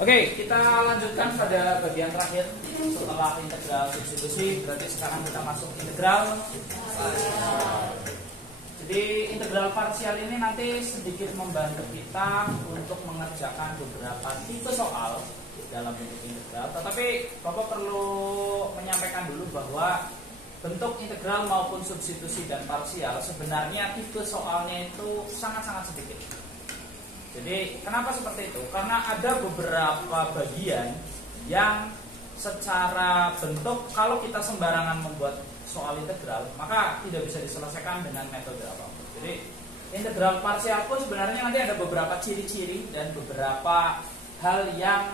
Oke, kita lanjutkan pada bagian terakhir setelah integral substitusi. Berarti sekarang kita masuk integral parsial. Jadi integral parsial ini nanti sedikit membantu kita untuk mengerjakan beberapa tipe soal dalam bentuk integral. Tetapi Bapak perlu menyampaikan dulu bahwa bentuk integral maupun substitusi dan parsial sebenarnya tipe soalnya itu sangat-sangat sedikit. Jadi kenapa seperti itu? Karena ada beberapa bagian yang secara bentuk kalau kita sembarangan membuat soal integral maka tidak bisa diselesaikan dengan metode apapun. Jadi integral parsial pun sebenarnya nanti ada beberapa ciri-ciri dan beberapa hal yang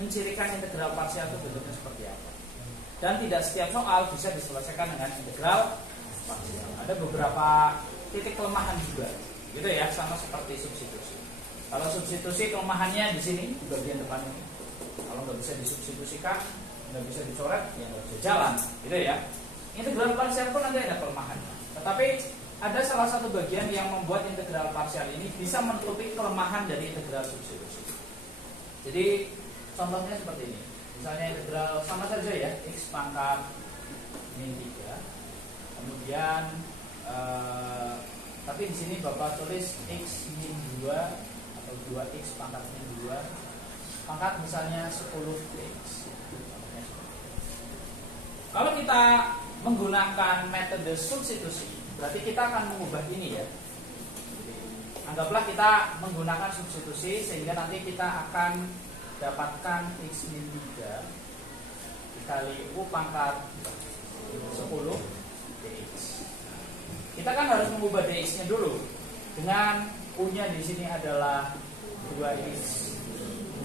mencirikan integral parsial itu bentuknya seperti apa. Dan tidak setiap soal bisa diselesaikan dengan integral parsial. Ada beberapa titik kelemahan juga. Gitu ya, sama seperti substitusi. Kalau substitusi kelemahannya di sini di bagian depan ini. Kalau nggak bisa disubstitusikan, nggak bisa dicoret, ya nggak bisa jalan, gitu ya. Integral parsial pun nanti ada kelemahannya. Tetapi ada salah satu bagian yang membuat integral parsial ini bisa menutupi kelemahan dari integral substitusi. Jadi contohnya seperti ini. Misalnya integral sama saja ya, x pangkat min 3. Kemudian tapi di sini Bapak tulis x min 2 atau 2x pangkat min 2 pangkat misalnya 10x. Kalau kita menggunakan metode substitusi, berarti kita akan mengubah ini ya. Anggaplah kita menggunakan substitusi sehingga nanti kita akan dapatkan x min 3 dikali u pangkat 10 dx. Kita kan harus mengubah dx-nya dulu. Dengan u-nya di sini adalah 2x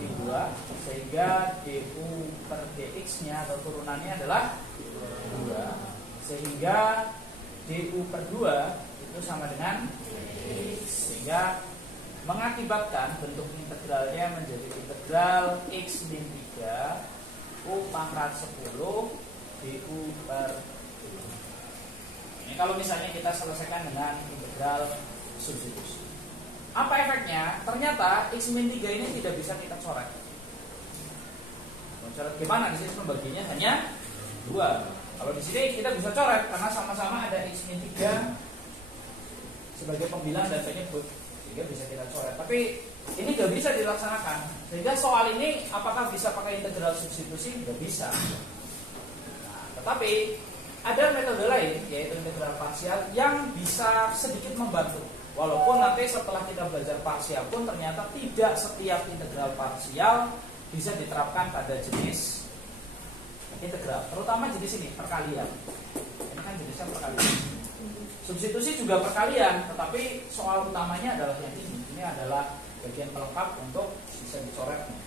min 2 sehingga du per dx-nya atau turunannya adalah 2 sehingga du per 2 itu sama dengan x sehingga mengakibatkan bentuk integralnya menjadi integral x min 3 u pangkat 10 du per 2. Ini kalau misalnya kita selesaikan dengan integral substitusi. Apa efeknya? Ternyata x min 3 ini tidak bisa kita coret. Coret gimana? Di sini pembagiannya hanya 2. Kalau di sini kita bisa coret karena sama-sama ada x min 3 sebagai pembilang dan penyebut, sehingga bisa kita coret. Tapi ini nggak bisa dilaksanakan. Sehingga soal ini apakah bisa pakai integral substitusi? Nggak bisa. Nah, tetapi ada metode lain yaitu integral parsial yang bisa sedikit membantu. Walaupun nanti setelah kita belajar parsial pun ternyata tidak setiap integral parsial bisa diterapkan pada jenis integral. Terutama jenis ini perkalian. Ini kan jenisnya perkalian. Substitusi juga perkalian, tetapi soal utamanya adalah yang ini. Ini adalah bagian pelengkap untuk bisa dicoretnya.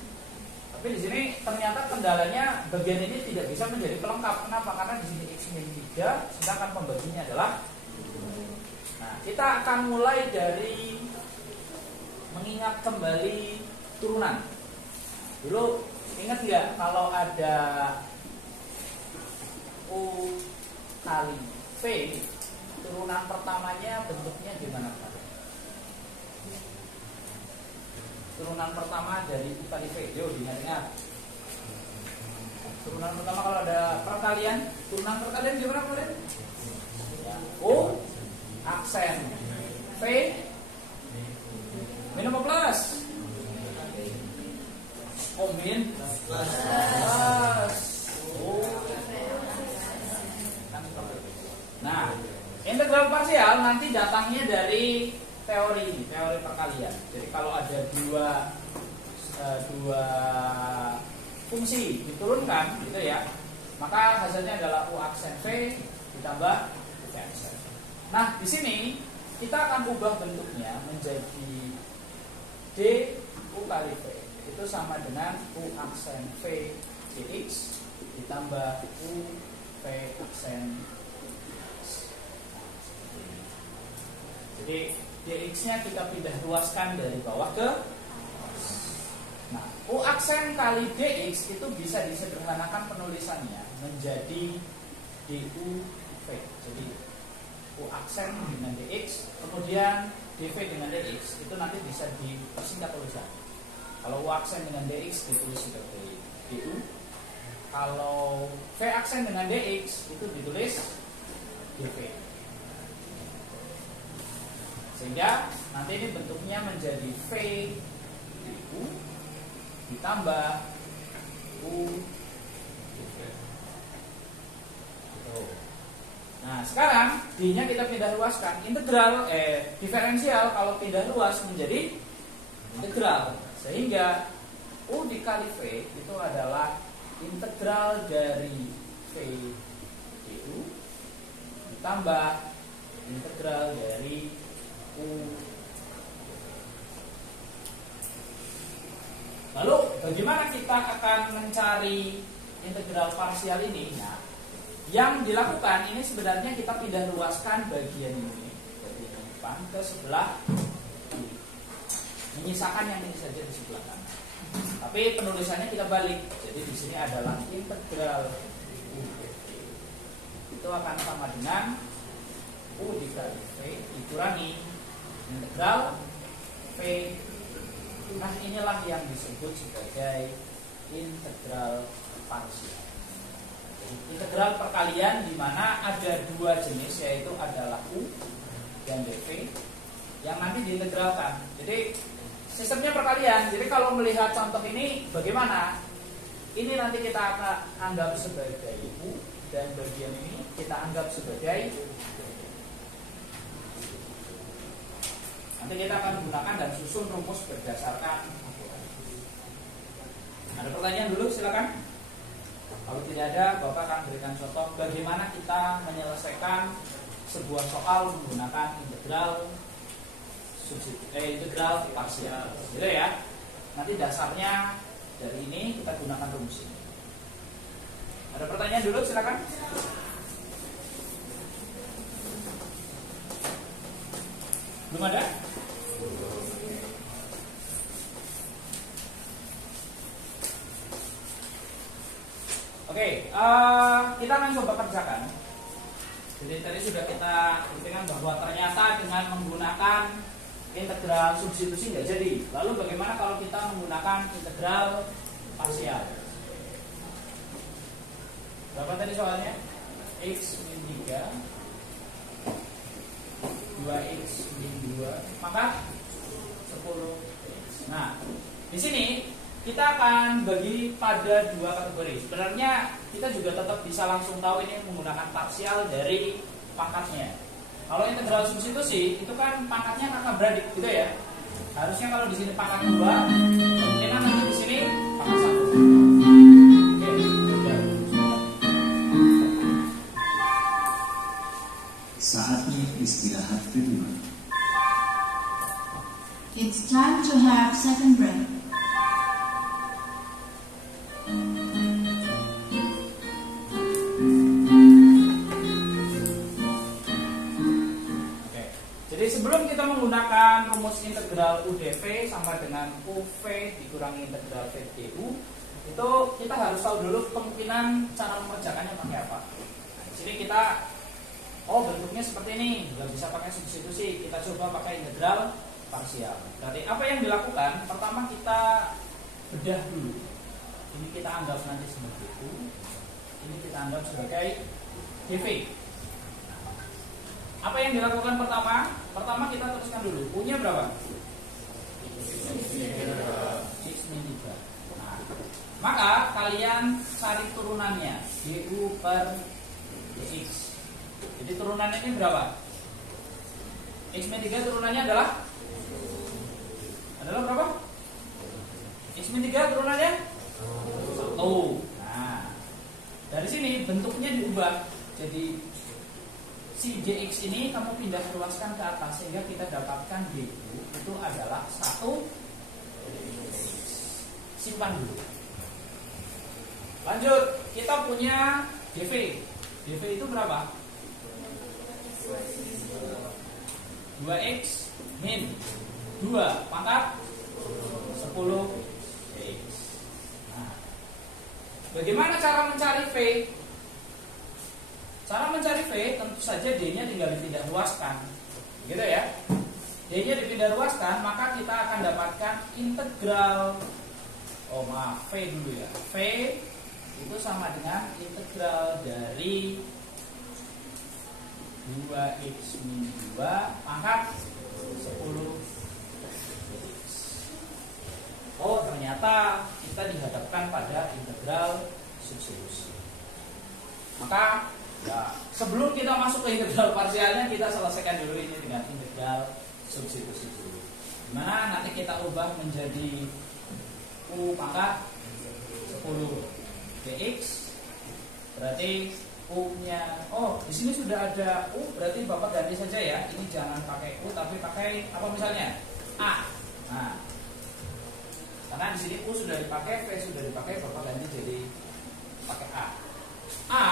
Tapi di sini ternyata kendalanya bagian ini tidak bisa menjadi pelengkap. Kenapa? Karena di sini x min 3, sedangkan pembaginya adalah. Nah, kita akan mulai dari mengingat kembali turunan. Dulu ingat nggak kalau ada u kali v, turunan pertamanya bentuknya gimana Pak? Turunan pertama dari u kali v, yuk diingat-ingat. Turunan pertama kalau ada perkalian, turunan perkalian gimana kalian? U aksen v min apa plus? Oh min plus. Nah, integral parsial nanti datangnya dari teori perkalian. Jadi kalau ada dua fungsi diturunkan gitu ya, maka hasilnya adalah u aksen v ditambah u aksen. Nah, di sini kita akan ubah bentuknya menjadi d u kali v itu sama dengan u aksen v dx ditambah u v aksen x. Jadi dx-nya kita pindah ruaskan dari bawah ke atas. Nah, u aksen kali dx itu bisa disederhanakan penulisannya menjadi du v. Jadi u aksen dengan dx, kemudian dv dengan dx itu nanti bisa dipersingkat tulisan. Kalau U aksen dengan DX ditulis sebagai DU. Kalau V aksen dengan DX itu ditulis DV. Sehingga nanti ini bentuknya menjadi V DU ditambah U DV. Nah, sekarang D-nya kita pindah luaskan. Integral diferensial kalau pindah luas menjadi integral. Sehingga U dikali V itu adalah integral dari V du ditambah integral dari U. Lalu bagaimana kita akan mencari integral parsial ini? Nah, yang dilakukan ini sebenarnya kita pindah luaskan bagian ini depan ke sebelah kiri, menyisakan yang ini saja di sebelah kanan. Tapi penulisannya kita balik. Jadi di sini adalah integral U itu akan sama dengan U dikali V dikurangi integral V. Nah, inilah yang disebut sebagai integral parsial. Integral perkalian di mana ada dua jenis, yaitu adalah U dan dV yang nanti diintegralkan. Jadi sistemnya perkalian. Jadi kalau melihat contoh ini bagaimana? Ini nanti kita akan anggap sebagai U dan bagian ini kita anggap sebagai V. Nanti kita akan gunakan dan susun rumus berdasarkan aturan. Ada pertanyaan dulu, silakan. Kalau tidak ada, Bapak akan berikan contoh bagaimana kita menyelesaikan sebuah soal menggunakan integral integral parsial. Gitu ya. Nanti dasarnya dari ini kita gunakan rumus ini. Ada pertanyaan dulu, silakan. Belum ada? Oke, kita akan coba kerjakan. Jadi tadi sudah kita buktikan bahwa ternyata dengan menggunakan integral substitusi nggak jadi. Lalu bagaimana kalau kita menggunakan integral parsial? Berapa tadi soalnya? X min 3 2x min 2 maka 10. Nah, di sini kita akan bagi pada dua kategori. Sebenarnya kita juga tetap bisa langsung tahu ini menggunakan parsial dari pangkatnya. Kalau integral substitusi itu kan pangkatnya kakak beradik, gitu ya. Harusnya kalau di sini pangkat 2, kemungkinan nanti di sini pangkat 1. Oke, saatnya istirahat kedua. It's time to have second break. Sebelum kita menggunakan rumus integral UdV sama dengan UV dikurangi integral V du, itu kita harus tahu dulu kemungkinan cara mengerjakannya pakai apa. Nah, di sini kita, bentuknya seperti ini, nggak bisa pakai substitusi, kita coba pakai integral parsial. Berarti apa yang dilakukan? Pertama kita bedah dulu. Ini kita anggap nanti sebagai U, ini kita anggap sebagai dV. Apa yang dilakukan pertama? Pertama kita teruskan dulu. U-nya berapa? X min 3. Nah, maka kalian cari turunannya du per dx. Jadi turunannya ini berapa? X min 3 turunannya adalah berapa? X min 3 turunannya 1. Nah, dari sini bentuknya diubah. Jadi si dx ini kamu pindah luaskan ke atas sehingga kita dapatkan du itu adalah 1 dx. Simpan dulu. Lanjut, kita punya dv. dv itu berapa? 2x min 2 pangkat 10 dx. Nah, bagaimana cara mencari v? Cara mencari V tentu saja D-nya tinggal dipindah luaskan, gitu ya. D-nya dipindah ruaskan, maka kita akan dapatkan integral, V dulu ya. V itu sama dengan integral dari 2x min 2 pangkat 10 dx. Oh, ternyata kita dihadapkan pada integral substitusi. Maka ya, sebelum kita masuk ke integral parsialnya, kita selesaikan dulu ini dengan integral substitusi dulu. Dimana nanti kita ubah menjadi U pangkat 10 dx, berarti U-nya, di sini sudah ada U, berarti Bapak ganti saja ya. Ini jangan pakai U, tapi pakai apa misalnya? A. Nah, karena di sini U sudah dipakai, V sudah dipakai, Bapak ganti jadi pakai A. A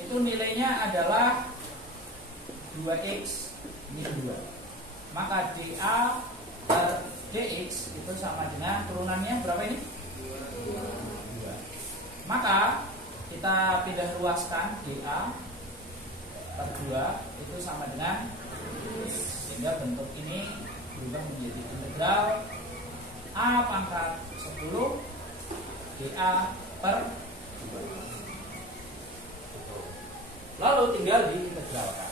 itu nilainya adalah 2x min 2. Maka dA per dx itu sama dengan turunannya berapa ini? 2. Maka kita pindah ruaskan dA per 2 itu sama dengan, sehingga bentuk ini berubah menjadi integral A pangkat 10 dA per 2. Lalu tinggal diintegralkan.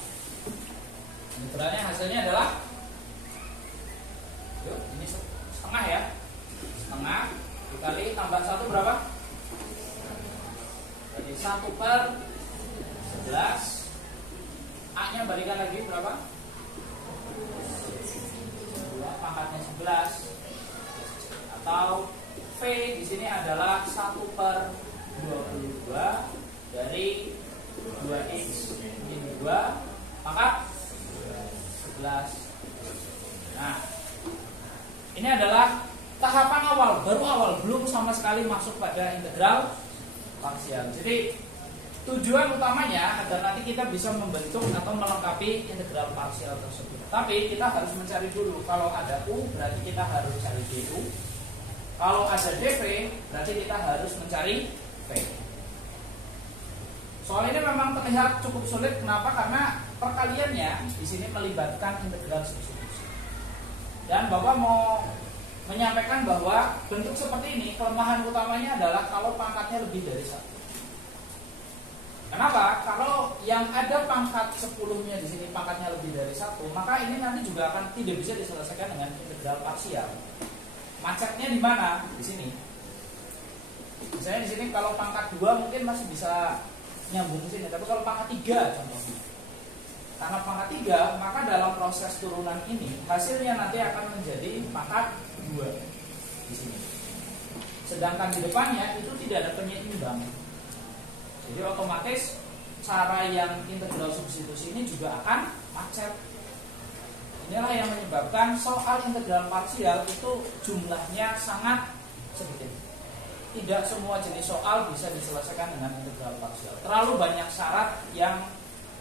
Integralnya hasilnya adalah, ini setengah ya, setengah dikali tambah 1 berapa? Jadi 1 per 11. A nya balikan lagi berapa? 2 pangkatnya 11. Atau V di sini adalah 1 per 22 dari 2x min 2 pangkat 11. Nah, ini adalah tahapan awal, baru awal, belum sama sekali masuk pada integral parsial. Jadi tujuan utamanya agar nanti kita bisa membentuk atau melengkapi integral parsial tersebut. Tapi kita harus mencari dulu, kalau ada U berarti kita harus cari DU. Kalau ada DV berarti kita harus mencari V. Soal ini memang terlihat cukup sulit. Kenapa? Karena perkaliannya di sini melibatkan integral substitusi. Dan Bapak mau menyampaikan bahwa bentuk seperti ini kelemahan utamanya adalah kalau pangkatnya lebih dari 1. Kenapa? Kalau yang ada pangkat 10-nya di sini pangkatnya lebih dari 1, maka ini nanti juga akan tidak bisa diselesaikan dengan integral parsial. Macetnya di mana? Di sini. Misalnya di sini kalau pangkat 2 mungkin masih bisa nyambung ke sini, tapi kalau pangkat 3 contohnya. Karena pangkat 3, maka dalam proses turunan ini hasilnya nanti akan menjadi pangkat 2 di sini. Sedangkan di depannya itu tidak ada penyeimbang. Jadi otomatis cara yang integral substitusi ini juga akan macet. Inilah yang menyebabkan soal integral parsial itu jumlahnya sangat sedikit. Tidak semua jenis soal bisa diselesaikan dengan integral parsial. Terlalu banyak syarat yang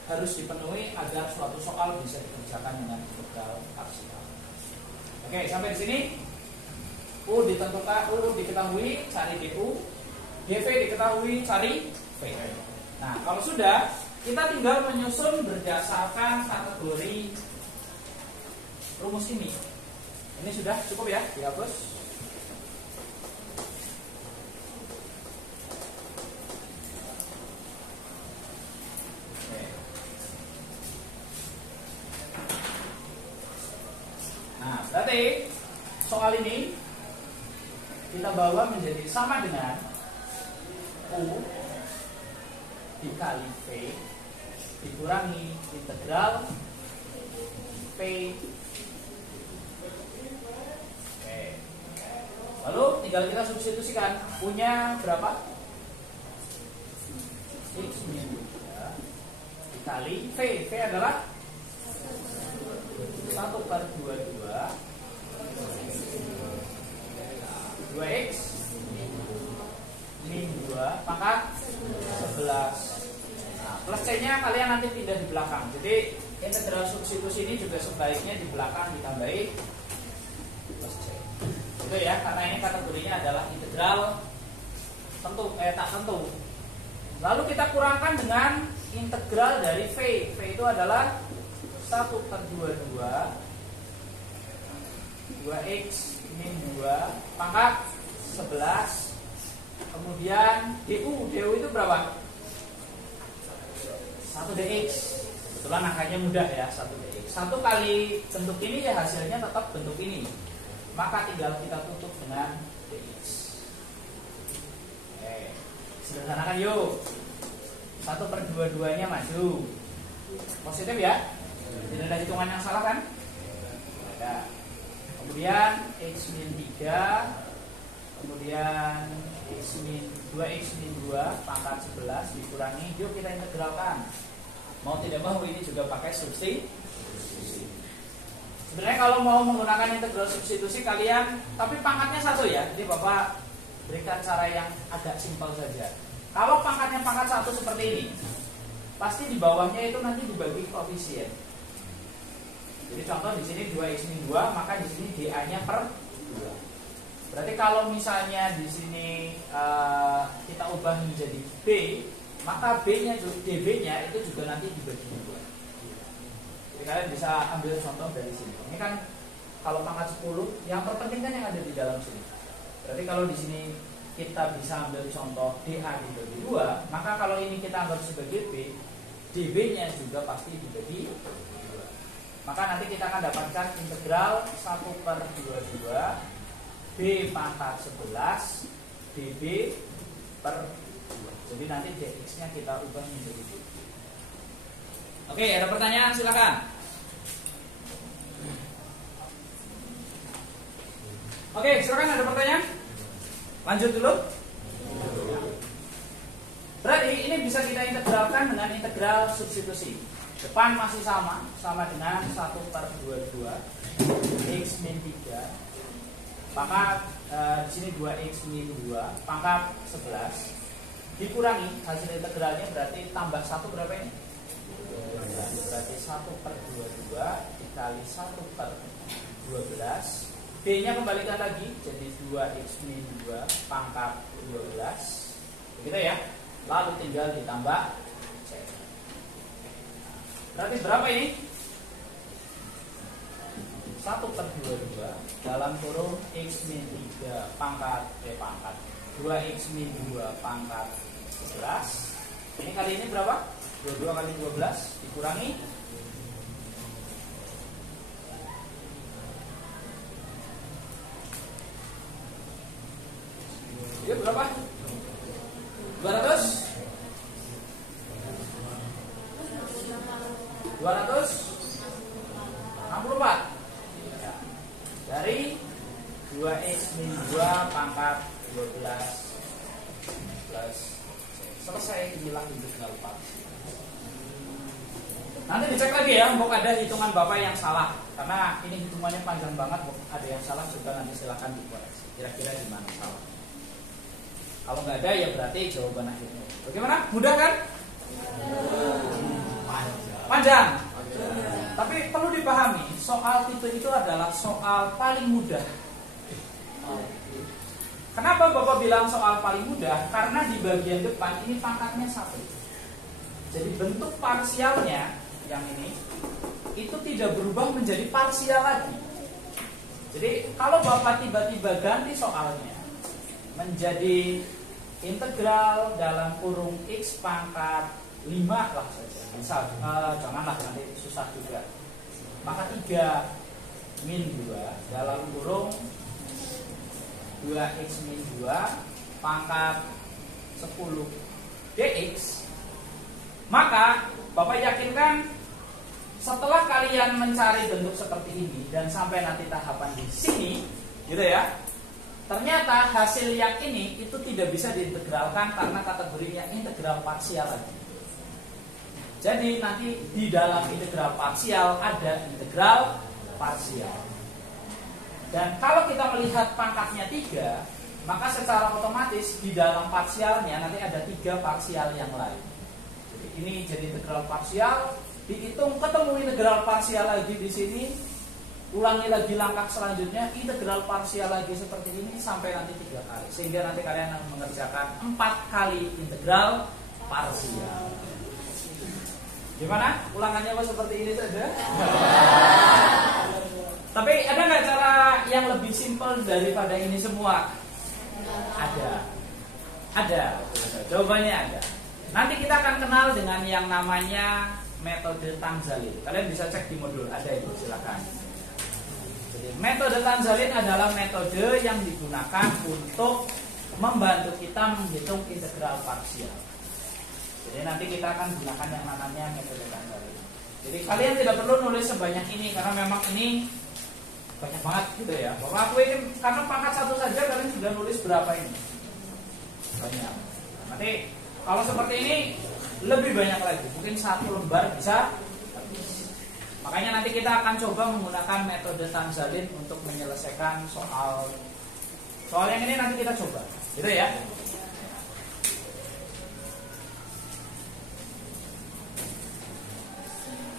harus dipenuhi agar suatu soal bisa dikerjakan dengan integral parsial. Oke, sampai di sini U ditentukan, U diketahui, cari DU, DV diketahui, cari V. Nah, kalau sudah, kita tinggal menyusun berdasarkan kategori rumus ini. Ini sudah cukup ya, dihapus. Oke. Nah, berarti soal ini kita bawa menjadi sama dengan U dikali V dikurangi integral P. Oke. Lalu tinggal kita substitusikan. U-nya berapa? X min 3 dikali V. V adalah 1 per 22 2x min 2 pangkat 11. Nah, plus C-nya kalian nanti pindah di belakang. Jadi integral substitusi ini juga sebaiknya di belakang ditambahi plus C. Itu ya, karena ini kategorinya adalah integral tentu, tak tentu. Lalu kita kurangkan dengan integral dari V. V itu adalah 1 per 22 2x min 2 pangkat 11. Kemudian du itu berapa? 1 dx. Kebetulan angkanya mudah ya, 1 dx. 1 kali bentuk ini ya hasilnya tetap bentuk ini. Maka tinggal kita tutup dengan dx. Oke, sederhanakan yuk. 1/2-2-nya maju. Positif ya? Tidak ada hitungan yang salah kan? Ada. Kemudian x min 3, kemudian x min 2x min 2 pangkat 11 dikurangi, yuk kita integralkan. Mau tidak mau ini juga pakai substitusi. Sebenarnya kalau mau menggunakan integral substitusi kalian, tapi pangkatnya 1 ya. Jadi Bapak berikan cara yang agak simpel saja. Kalau pangkatnya pangkat 1 seperti ini, pasti di bawahnya itu nanti dibagi koefisien. Jadi contoh di sini 2x min 2, maka di sini DA-nya per 2. Berarti kalau misalnya di sini kita ubah menjadi B, maka B-nya DB-nya itu juga nanti dibagi 2. Jadi kalian bisa ambil contoh dari sini. Ini kan kalau pangkat 10, yang terpenting kan yang ada di dalam sini. Berarti kalau di sini kita bisa ambil contoh DA dibagi 2, maka kalau ini kita anggap sebagai B, DB-nya juga pasti dibagi 2. Maka nanti kita akan dapatkan integral 1/22 B pangkat 11 DB per 2. Jadi nanti dx-nya kita ubah menjadi 2. Oke, ada pertanyaan silakan. Oke, silakan, ada pertanyaan? Lanjut dulu. Berarti ini bisa kita integralkan dengan integral substitusi. Depan masih sama dengan 1/22 x min 3 pangkat di sini 2x min 2 pangkat 11 dikurangi hasil integralnya berarti tambah 1 berapa ini? Berarti 1/22 dikali 1/12. B-nya kembalikan lagi jadi 2x min 2 pangkat 12. Begitu ya. Lalu tinggal ditambah. Berarti berapa ini? 1/22 dalam kurung x min 3 pangkat 2x min 2 pangkat 11. Ini kali ini berapa? 22 kali 12 dikurangi ini berapa? 264 dari 2x min 2 pangkat 12 plus selesai, inilah integral parsial. Nanti dicek lagi ya, untuk ada hitungan Bapak yang salah karena ini hitungannya panjang banget, ada yang salah juga nanti silakan dikoreksi. Kira-kira di mana salah? Kalau nggak ada ya berarti jawaban akhirnya. Bagaimana? Mudah kan? Panjang. Tapi perlu dipahami, soal tipe itu adalah soal paling mudah. Kenapa Bapak bilang soal paling mudah? Karena di bagian depan ini pangkatnya 1. Jadi bentuk parsialnya yang ini itu tidak berubah menjadi parsial lagi. Jadi kalau Bapak tiba-tiba ganti soalnya menjadi integral dalam kurung x pangkat 5 lah saja. Misal, janganlah nanti susah juga. Maka 3 min 2 dalam kurung 2x min 2 pangkat 10 dx. Maka Bapak yakinkan setelah kalian mencari bentuk seperti ini dan sampai nanti tahapan di sini, gitu ya. Ternyata hasil yang ini itu tidak bisa diintegralkan karena kategorinya integral parsial lagi. Jadi nanti di dalam integral parsial ada integral parsial. Dan kalau kita melihat pangkatnya 3, maka secara otomatis di dalam parsialnya nanti ada 3 parsial yang lain. Jadi ini jadi integral parsial, dihitung ketemu integral parsial lagi di sini. Ulangi lagi langkah selanjutnya, integral parsial lagi seperti ini sampai nanti 3 kali. Sehingga nanti kalian akan mengerjakan 4 kali integral parsial. Gimana? Ulangannya apa seperti ini saja? Tapi ada nggak cara yang lebih simpel daripada ini semua? Ada. Jawabannya ada. Nanti kita akan kenal dengan yang namanya metode Tanzalin. Kalian bisa cek di modul, ada itu, silakan. Jadi metode Tanzalin adalah metode yang digunakan untuk membantu kita menghitung integral parsial. Jadi nanti kita akan gunakan yang namanya metode Tanzalin. Jadi kalian tidak perlu nulis sebanyak ini karena memang ini banyak banget gitu ya. Bapak aku ini karena pangkat 1 saja kalian sudah nulis berapa ini? Banyak. Nanti kalau seperti ini lebih banyak lagi. Mungkin 1 lembar bisa habis. Makanya nanti kita akan coba menggunakan metode Tanzalin untuk menyelesaikan soal yang ini nanti kita coba. Gitu ya.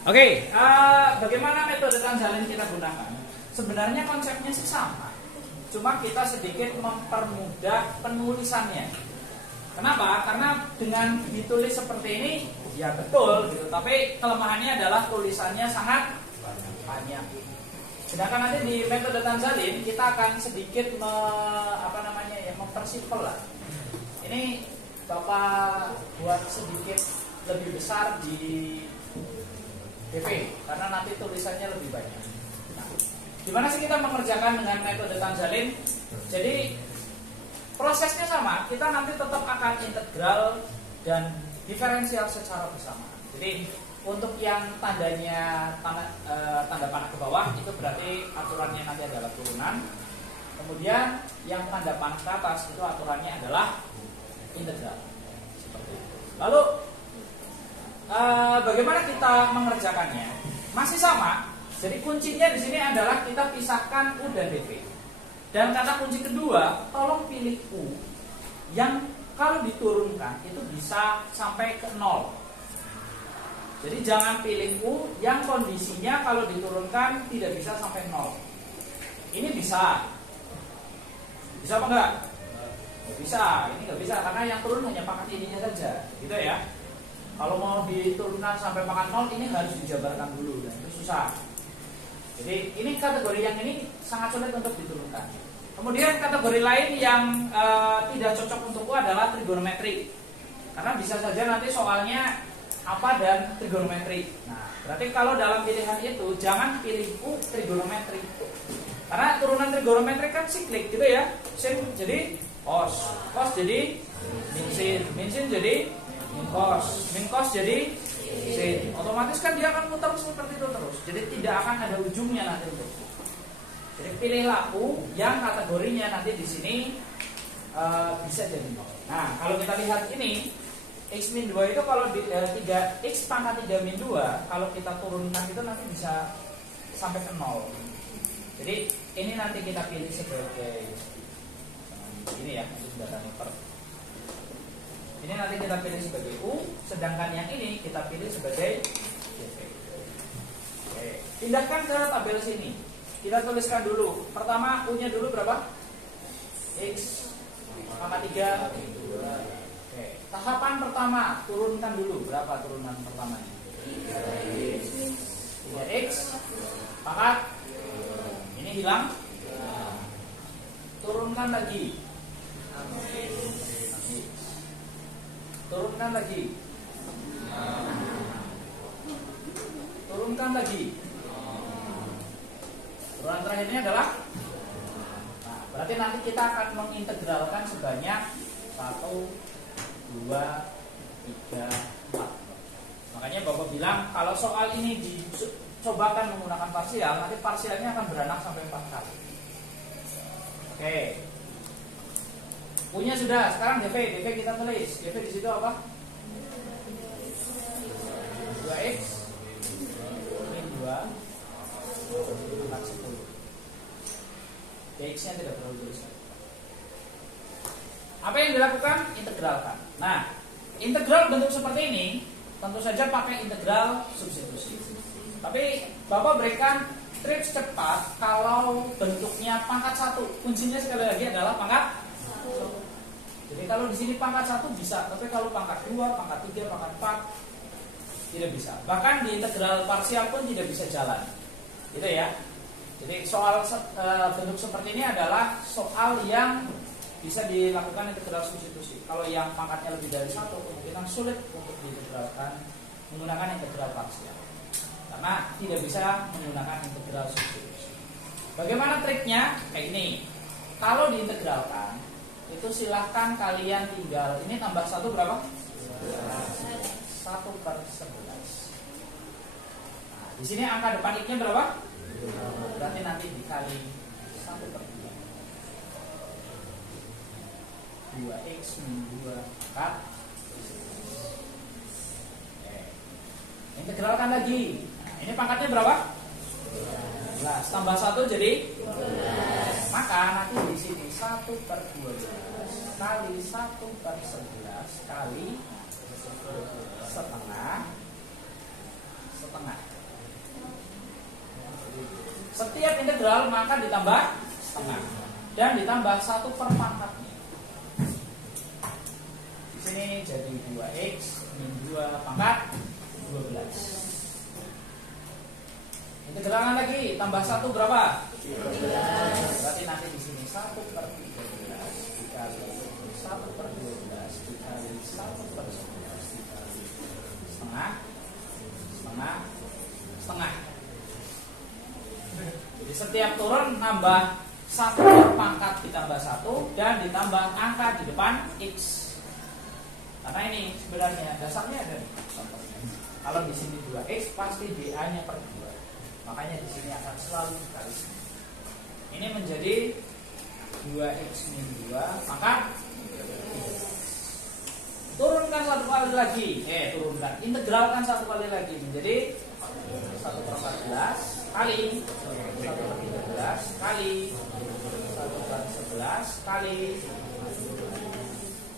Oke, bagaimana metode Tanzalin kita gunakan? Sebenarnya konsepnya sih sama, cuma kita sedikit mempermudah penulisannya. Kenapa? Karena dengan ditulis seperti ini, ya betul gitu. Tapi kelemahannya adalah tulisannya sangat banyak. Sedangkan nanti di metode Tanzalin kita akan sedikit mempersimpel lah. Ini Bapak buat sedikit lebih besar di DP karena nanti tulisannya lebih banyak. Nah, gimana sih kita mengerjakan dengan metode Tanzalin? Jadi prosesnya sama, kita nanti tetap akan integral dan diferensial secara bersamaan. Jadi untuk yang tandanya tanda panah ke bawah itu berarti aturannya nanti adalah turunan. Kemudian yang tanda panah ke atas itu aturannya adalah integral. Seperti itu. Lalu bagaimana kita mengerjakannya? Masih sama. Jadi kuncinya di sini adalah kita pisahkan U dan DP. Dan kata kunci kedua, tolong pilih U yang kalau diturunkan itu bisa sampai ke 0. Jadi jangan pilih U yang kondisinya kalau diturunkan tidak bisa sampai 0. Ini bisa. Bisa apa enggak? Bisa. Ini enggak bisa karena yang turun hanya pangkat ininya saja. Gitu ya. Kalau mau diturunkan sampai pangkat 0 ini harus dijabarkan dulu dan itu susah. Jadi ini kategori yang ini sangat sulit untuk diturunkan. Kemudian kategori lain yang tidak cocok untukku adalah trigonometri. Karena bisa saja nanti soalnya apa dan trigonometri. Nah, berarti kalau dalam pilihan itu jangan pilih U trigonometri. Karena turunan trigonometri kan siklik gitu ya. Sin jadi cos, cos jadi min sin jadi min cos jadi sin. Otomatis kan dia akan muter seperti itu terus. Jadi tidak akan ada ujungnya nanti untuk. Jadi pilihlah U yang kategorinya nanti di sini bisa jadi 0. Nah, kalau kita lihat ini X min 2 itu kalau di 3 X pangkat 3 min 2 kalau kita turunkan itu nanti bisa sampai ke 0. Jadi ini nanti kita pilih sebagai ini ya, itu sudah tadi per. Ini nanti kita pilih sebagai U, sedangkan yang ini kita pilih sebagai DP. Oke, pindahkan ke tabel sini. Kita tuliskan dulu. Pertama U-nya dulu berapa? X pangkat 3 min 2. Oke, tahapan pertama turunkan dulu. Berapa turunan pertamanya? 3X pangkat ini hilang. Turunkan lagi. Turunkan lagi. Turunkan lagi. Turunan terakhirnya adalah berarti nanti kita akan mengintegralkan sebanyak 1, 2, 3, 4. Makanya Bapak bilang kalau soal ini dicobakan menggunakan parsial, nanti parsialnya akan beranak sampai 4 kali. Oke. Punya sudah, sekarang DP kita tulis. DP di situ apa? 2X min 2 pangkat 10. DX-nya tidak perlu dituliskan. Apa yang dilakukan? Integralkan. Nah, integral bentuk seperti ini tentu saja pakai integral substitusi. Tapi Bapak berikan triks cepat kalau bentuknya pangkat 1. Kuncinya sekali lagi adalah pangkat 1. Jadi kalau di sini pangkat 1 bisa, tapi kalau pangkat 2, pangkat 3, pangkat 4 tidak bisa. Bahkan di integral parsial pun tidak bisa jalan. Gitu ya. Jadi soal bentuk seperti ini adalah soal yang bisa dilakukan integral substitusi. Kalau yang pangkatnya lebih dari 1, kemungkinan sulit untuk diintegralkan menggunakan integral parsial, karena tidak bisa menggunakan integral substitusi. Bagaimana triknya? Kayak ini. Kalau diintegralkan, itu silahkan kalian tinggal, ini tambah 1 berapa? 1/11. Nah, di sini angka depan x-nya berapa? Berarti nanti dikali 1/2. 2x min 2 pangkat. Integralkan lagi. Nah, ini pangkatnya berapa? 12. Tambah 1 jadi 12. Maka nanti di sini 1/12 kali 1/11 kali setengah. Setiap integral maka ditambah setengah dan ditambah 1/pangkatnya. Di sini jadi 2x min 2 pangkat 12. Integralkan lagi, tambah 1 berapa? 13. Berarti nanti di sini 1/13 dikali 1/12 dikali 1/11 dikali setengah. Jadi setiap turun nambah 1/pangkat ditambah 1 dan ditambah angka di depan x. Karena ini sebenarnya dasarnya ada nih contohnya. Kalau di sini 2x pasti DA-nya per 2. Makanya di sini akan selalu dikali. Ini menjadi 2x min 2 maka turunkan 1 kali lagi. Integralkan 1 kali lagi menjadi 1/14 kali 1/13 kali 1/11 kali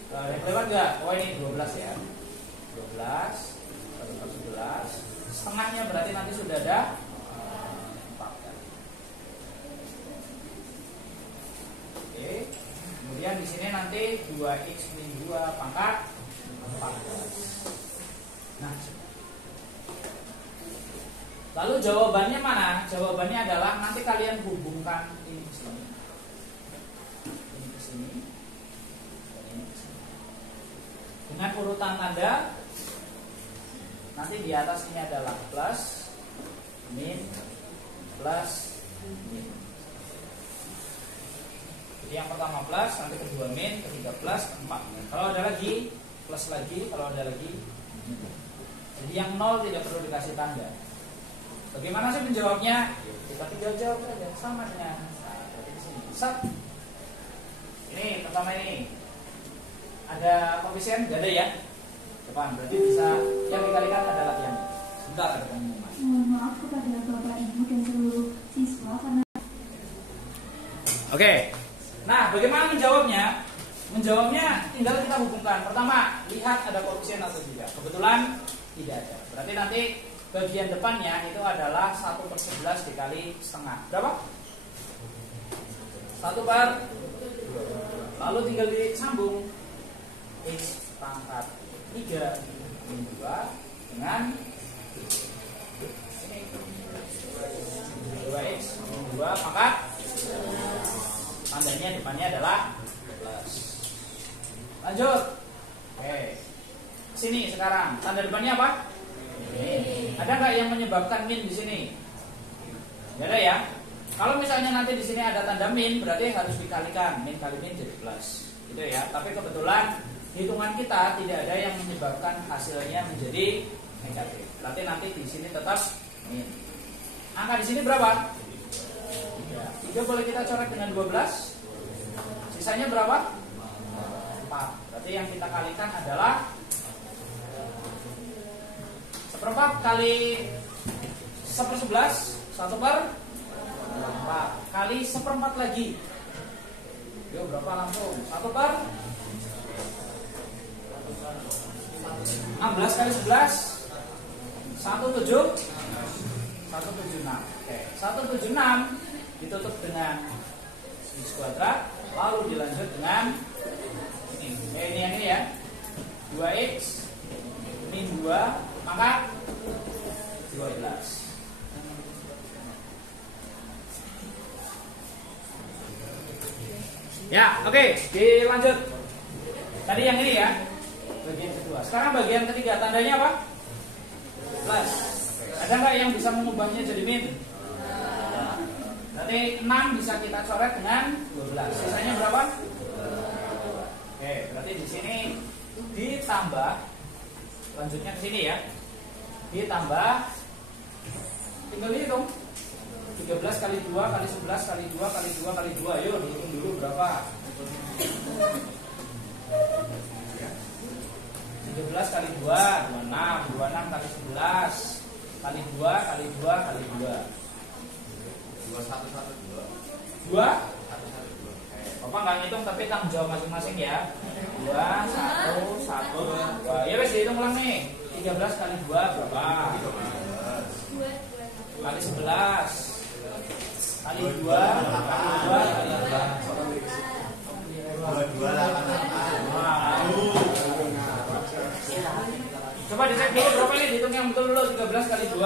yang lewat enggak? Oh ini 12 ya. 12 1/11 setengahnya berarti nanti sudah ada 4 kali. Oke. Kemudian di sini nanti 2x min 2 pangkat 14. Nah, lalu jawabannya mana? Jawabannya adalah nanti kalian hubungkan ini ke sini. Ini ke sini. Dan ini ke sini. Dengan urutan tanda. Nanti di atas ini adalah plus, min, plus, min. Jadi yang pertama plus, nanti kedua min, ketiga plus, keempat min. Kalau ada lagi, plus lagi, kalau ada lagi min. Jadi yang 0 tidak perlu dikasih tanda. Bagaimana sih menjawabnya? Kita tinggal jawab saja sama dengan di sini. Ini pertama ini ada koefisien, gak ada ya? Depan berarti bisa yang dikalikan adalah yang sebentar ada pengumuman. Mohon maaf kepada Bapak Ibu dan seluruh siswa karena. Oke. Nah, bagaimana menjawabnya? Menjawabnya tinggal kita hubungkan. Pertama, lihat ada koefisien atau tidak. Kebetulan tidak ada. Berarti nanti bagian depannya itu adalah 1/11 dikali setengah. Berapa? 1/2. Lalu tinggal disambung x pangkat 3 min 2 dengan ini 2x min 2 pangkat tandanya depannya adalah plus. Lanjut. Oke. Sini sekarang tanda depannya apa? Min. Ada nggak yang menyebabkan min di sini? Tidak ada ya. Kalau misalnya nanti di sini ada tanda min, berarti harus dikalikan min kali min jadi plus, gitu ya. Tapi kebetulan hitungan kita tidak ada yang menyebabkan hasilnya menjadi negatif. Berarti nanti di sini tetap min. Angka di sini berapa? 3. 3 boleh kita coret dengan 12. Sisanya berapa? 4. Berarti yang kita kalikan adalah 1/4 kali 1/11 1/4 kali 1/4 lagi. Yo berapa langsung? 1/16 kali 11 176. Oke, 176 ditutup dengan x kuadrat, lalu dilanjut dengan ini yang ini ya. 2x min 2 maka 12. Ya, oke, dilanjut. Tadi yang ini ya, bagian kedua. Sekarang bagian ketiga, tandanya apa? Plus. Ada nggak yang bisa mengubahnya jadi min? Berarti 6 bisa kita coret dengan 12. Sisanya berapa? Oke, berarti di sini ditambah, lanjutnya ke sini ya. Ditambah, tinggal dihitung. 13 kali 2 kali 11 kali 2 kali 2 kali 2. Yuk dihitung dulu berapa? 13 kali 2 26. 26 kali 11 kali 2 kali 2 kali 2. 2 Bapak nggak ngitung tapi tanggung jawab masing-masing ya. 2 1 1 2. Ya wes dihitung ulang nih. 13 kali 2 berapa? Kali 11 kali 2 kali 2 kali 2. Coba dicek dulu berapa ini, dihitung yang betul dulu. 13 kali 2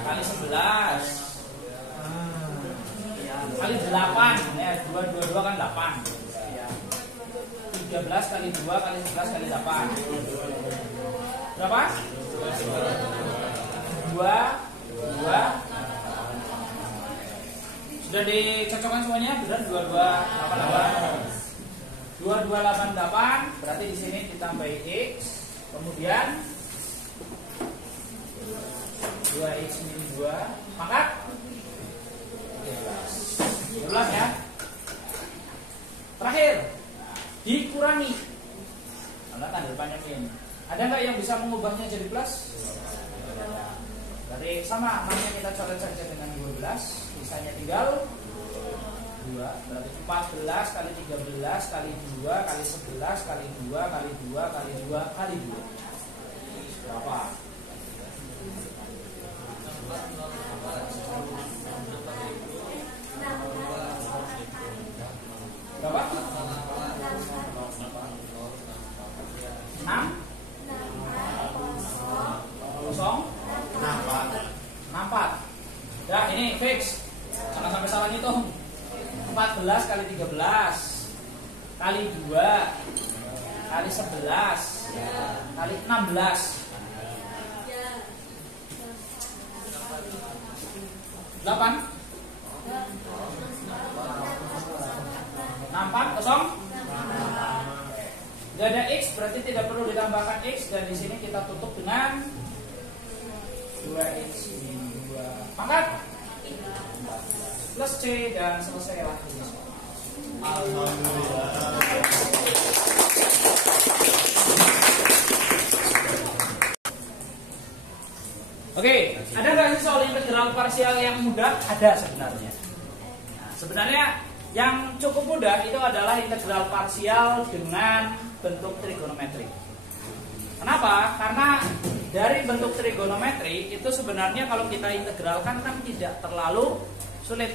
kali 11 kali 8 ya, 2 kan 8. 13 kali 2 kali 11 kali 8 berapa? 2 sudah dicocokkan semuanya, benar? 2288 berarti di sini ditambahi x, kemudian 2x min 2 pangkat 12 ya. Terakhir dikurangi karena tanda depannya min. Ada nggak yang bisa mengubahnya jadi plus? Berarti sama, namanya kita coret saja dengan 12, sisanya tinggal 2. Berarti 14 kali 13 kali 2 kali 11 kali 2 kali 2 kali 2 kali 2 berapa? Berapa? 6 64. Ya ini fix, jangan sampai salah ngitung. 14 kali 13 kali 2 kali 11 kali 16 8 64 kosong. Gak ada x, berarti tidak perlu ditambahkan x, dan di sini kita tutup dengan 2x min 2 pangkat plus c, dan selesai lah. Alhamdulillah. Oke, ada nggak sih soal integral parsial yang mudah? Ada sebenarnya. Nah, sebenarnya yang cukup mudah itu adalah integral parsial dengan bentuk trigonometri. Kenapa? Karena dari bentuk trigonometri itu sebenarnya kalau kita integralkan kan tidak terlalu sulit.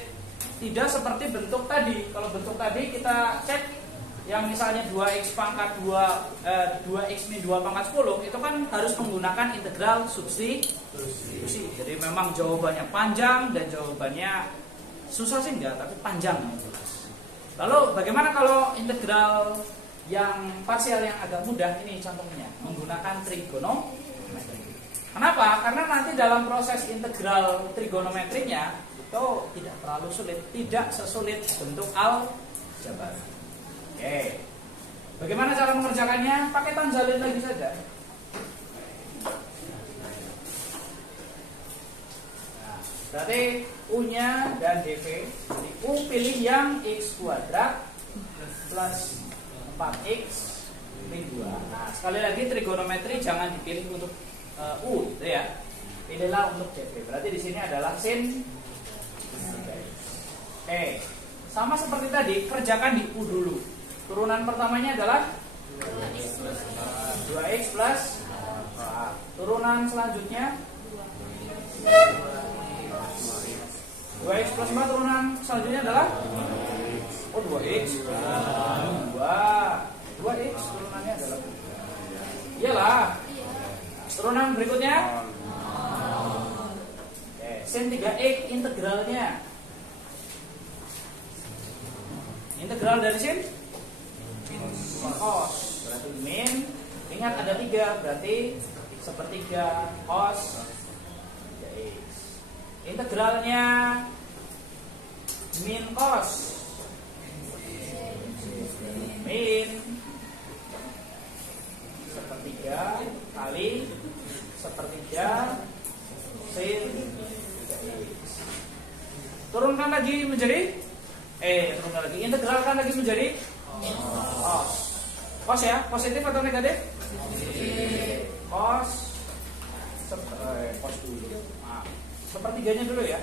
Tidak seperti bentuk tadi. Kalau bentuk tadi kita cek yang misalnya 2x pangkat 2x min 2 pangkat 10 itu kan harus menggunakan integral substitusi. Jadi memang jawabannya panjang dan jawabannya susah sih enggak, tapi panjang. Lalu bagaimana kalau integral yang parsial yang agak mudah? Ini contohnya menggunakan trigonometri. Kenapa? Karena nanti dalam proses integral trigonometrinya itu tidak terlalu sulit, tidak sesulit bentuk aljabar. Oke, bagaimana cara mengerjakannya? Pakai tanjalin lagi saja. Nah, berarti U-nya dan DV. Jadi U pilih yang x kuadrat plus 4x min 2. Nah, sekali lagi trigonometri jangan dipilih untuk U, gitu ya. Pilihlah untuk DV. Berarti di sini adalah sin. Oke, sama seperti tadi, kerjakan di U dulu. Turunan pertamanya adalah 2x plus 4. Turunan selanjutnya 2x plus 4. Turunan selanjutnya adalah 2x 2x turunannya adalah iyalah. Turunan berikutnya sin 3x integralnya Integral dari sin cos. Berarti min. Ingat ada 3, berarti sepertiga cos 3x. Integralnya min cos. Min sepertiga kali sepertiga sin 3x. Turunkan lagi menjadi turunkan lagi, integralkan lagi menjadi cos. Cos ya, positif atau negatif? Cos cos dulu. Sepertiganya dulu ya.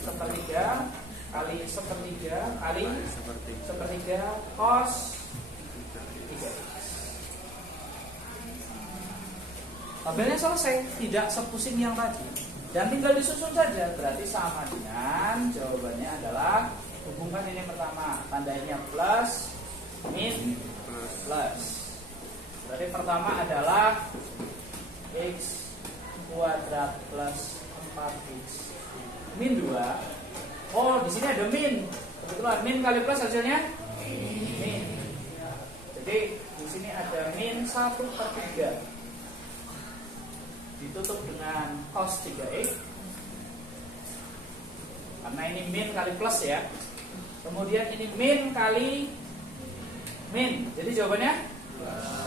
Sepertiga kali sepertiga kali sepertiga cos 3x. Tabelnya selesai, tidak sepusing yang tadi. Dan tinggal disusun saja, berarti sama dengan jawabannya adalah hubungkan ini pertama, tandanya plus, min, plus. Berarti pertama adalah x kuadrat plus 4x min 2. Oh, di sini ada min. Kebetulan min kali plus hasilnya min. Jadi di sini ada min 1/3 ditutup dengan cos 3x. Karena ini min kali plus ya. Kemudian ini min kali min. Jadi jawabannya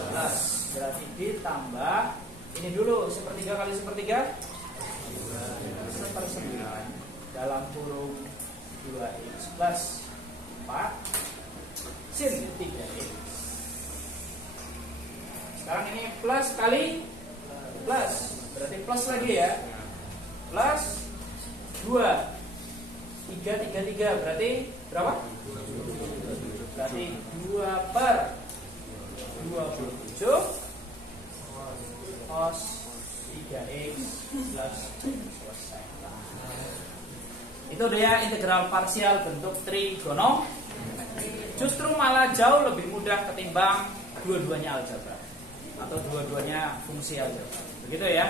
plus. Berarti ditambah ini dulu sepertiga kali sepertiga 1/9 dalam kurung 2x plus 4 sin 3x. Sekarang ini plus kali plus, berarti plus lagi ya. Plus 2 3 berarti berapa? Berarti 2/27 cos 3x plus selesai. Itu dia integral parsial bentuk trigonometri. Justru malah jauh lebih mudah ketimbang dua-duanya aljabar atau dua-duanya fungsi aljabar. Begitu ya.